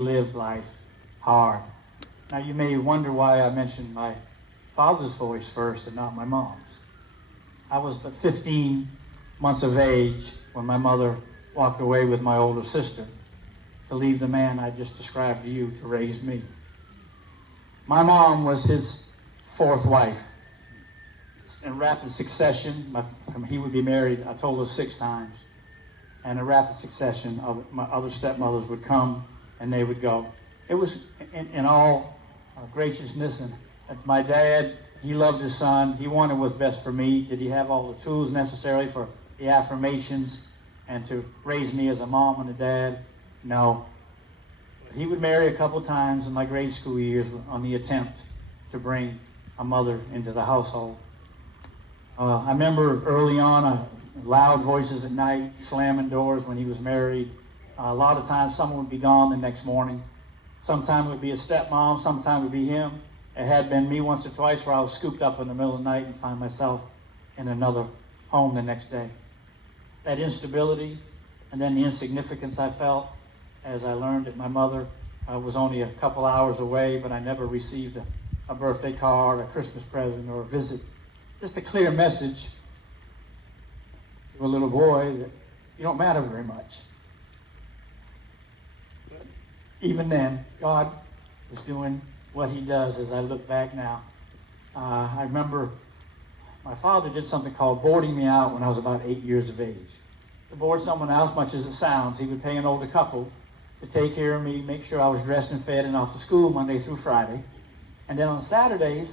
lived life hard. Now you may wonder why I mentioned my father's voice first and not my mom's. I was but 15 months of age when my mother walked away with my older sister to leave the man I just described to you to raise me. My mom was his fourth wife. In rapid succession, he would be married, I told her 6 times. And a rapid succession of my other stepmothers would come and they would go. It was in all graciousness, and my dad, he loved his son. He wanted what's best for me. Did he have all the tools necessary for the affirmations and to raise me as a mom and a dad? No. He would marry a couple times in my grade school years on the attempt to bring a mother into the household. I remember early on, loud voices at night, slamming doors when he was married. A lot of times someone would be gone the next morning. Sometimes it would be a stepmom, sometimes it would be him. It had been me once or twice where I was scooped up in the middle of the night and find myself in another home the next day. That instability and then the insignificance I felt as I learned that my mother was only a couple hours away, but I never received a birthday card, a Christmas present, or a visit. Just a clear message to a little boy that you don't matter very much. But even then, God was doing what he does as I look back now. I remember my father did something called boarding me out when I was about 8 years of age. To board someone else, much as it sounds, he would pay an older couple to take care of me, make sure I was dressed and fed and off to school Monday through Friday. And then on Saturdays,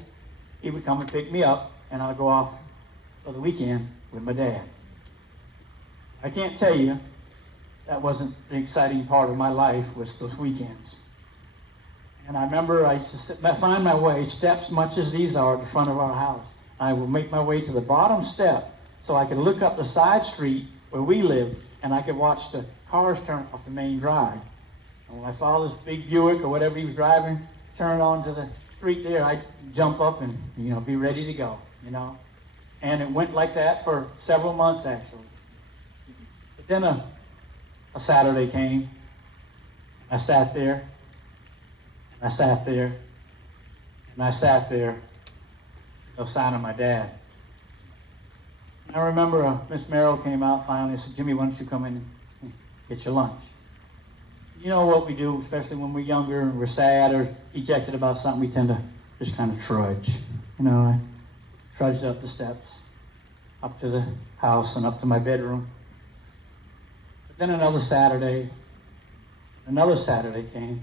he would come and pick me up, and I'd go off for the weekend with my dad. I can't tell you that wasn't the exciting part of my life, was those weekends. And I remember I used to find my way, steps much as these are at the front of our house. I would make my way to the bottom step so I could look up the side street where we lived, and I could watch the cars turn off the main drive. And when my father's big Buick or whatever he was driving turned onto the street there, I'd jump up and, be ready to go, And it went like that for several months, actually. But then a Saturday came. I sat there. I sat there. And I sat there. No sign of my dad. And I remember Miss Merrill came out finally and said, "Jimmy, why don't you come in and get your lunch?" You know what we do, especially when we're younger and we're sad or dejected about something, we tend to just kind of trudge. I trudged up the steps, up to the house and up to my bedroom. But then another Saturday came,